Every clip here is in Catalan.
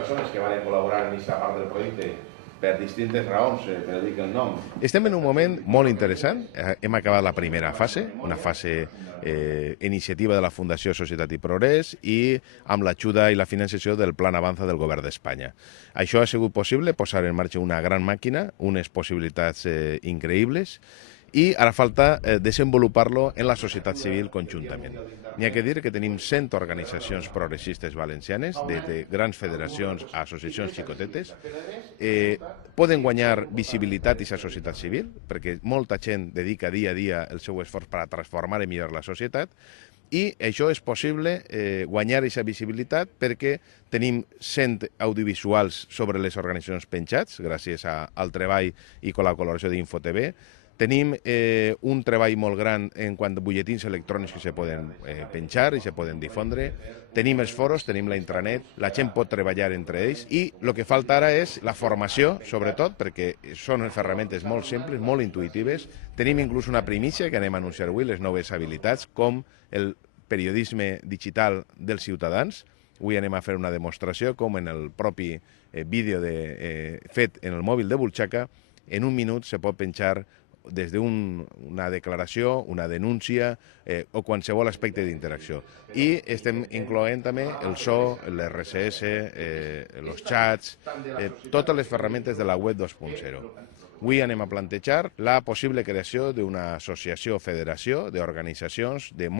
persones que van col·laborar en aquesta part del projecte per distintes raons, però dic el nom. Estem en un moment molt interessant. Hem acabat la primera fase, una fase iniciativa de la Fundació Societat i Progrés i amb l'ajuda i la financiació del Plan Avanza del Govern d'Espanya. Això ha sigut possible posar en marxa una gran màquina, unes possibilitats increïbles, i ara falta desenvolupar-lo en la societat civil conjuntament. N'hi ha que dir que tenim 100 organitzacions progressistes valencianes, de grans federacions a associacions xicotetes. Poden guanyar visibilitat a la societat civil, perquè molta gent dedica dia a dia el seu esforç per a transformar i millorar la societat, i això és possible guanyar aquesta visibilitat perquè tenim 100 audiovisuals sobre les organitzacions penjats, gràcies al treball i la col·laboració d'InfoTV. Tenim un treball molt gran en quant a butlletins electrònics que se poden penjar i se poden difondre. Tenim els foros, tenim la intranet, la gent pot treballar entre ells i el que falta ara és la formació, sobretot, perquè són ferramentes molt simples, molt intuïtives. Tenim inclús una primícia que anem a anunciar avui, les noves habilitats, com el periodisme digital dels ciutadans. Avui anem a fer una demostració com en el propi vídeo fet en el mòbil de butxaca, en un minut se pot penjar des d'una declaració, una denúncia o qualsevol aspecte d'interacció. I estem incloent també el so, l'RSS, els xats, totes les ferramentes de la web 2.0. Avui anem a plantejar la possible creació d'una associació o federació d'organitzacions de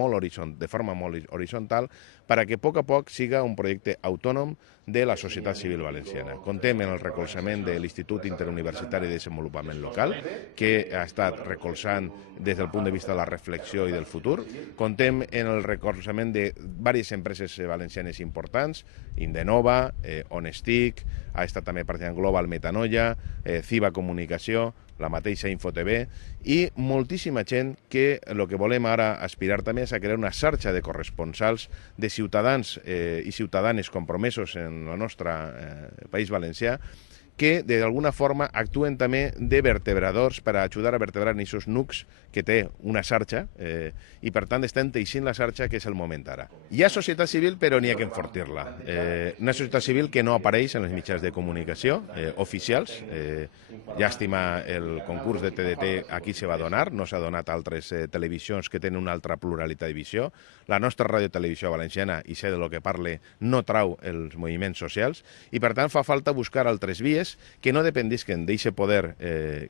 forma molt horitzontal perquè a poc siga un projecte autònom de la societat civil valenciana. Contem en el recolzament de l'Institut Interuniversitari de Desenvolupament Local, que ha estat recolzant des del punt de vista de la reflexió i del futur. Contem en el recolzament de diverses empreses valencianes importants, Indenova, Honestic, ha estat també participant Global Metanoia, Ciba Comunicació, la mateixa InfoTV, i moltíssima gent que el que volem ara aspirar també és a crear una xarxa de corresponsals de ciutadans i ciutadanes compromesos en el nostre país valencià que d'alguna forma actuen també de vertebradors per a ajudar a vertebrar en aquests nucs que té una xarxa i per tant estem teixint la xarxa que és el moment ara. Hi ha societat civil però n'hi ha que enfortir-la. Una societat civil que no apareix en els mitjans de comunicació oficials. Llàstima el concurs de TDT aquí se va donar, no s'ha donat a altres televisions que tenen una altra pluralitat de visió. La nostra radiotelevisió valenciana, i sé de lo que parle, no trau els moviments socials i per tant fa falta buscar altres vies que no dependisquen d'aquest poder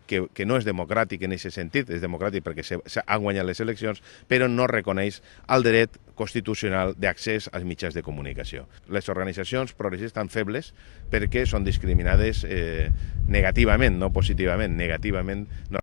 que no és democràtic en aquest sentit, és democràtic perquè han guanyat les eleccions, però no reconeix el dret constitucional d'accés als mitjans de comunicació. Les organitzacions progressistes estan febles perquè són discriminades negativament, no positivament, negativament.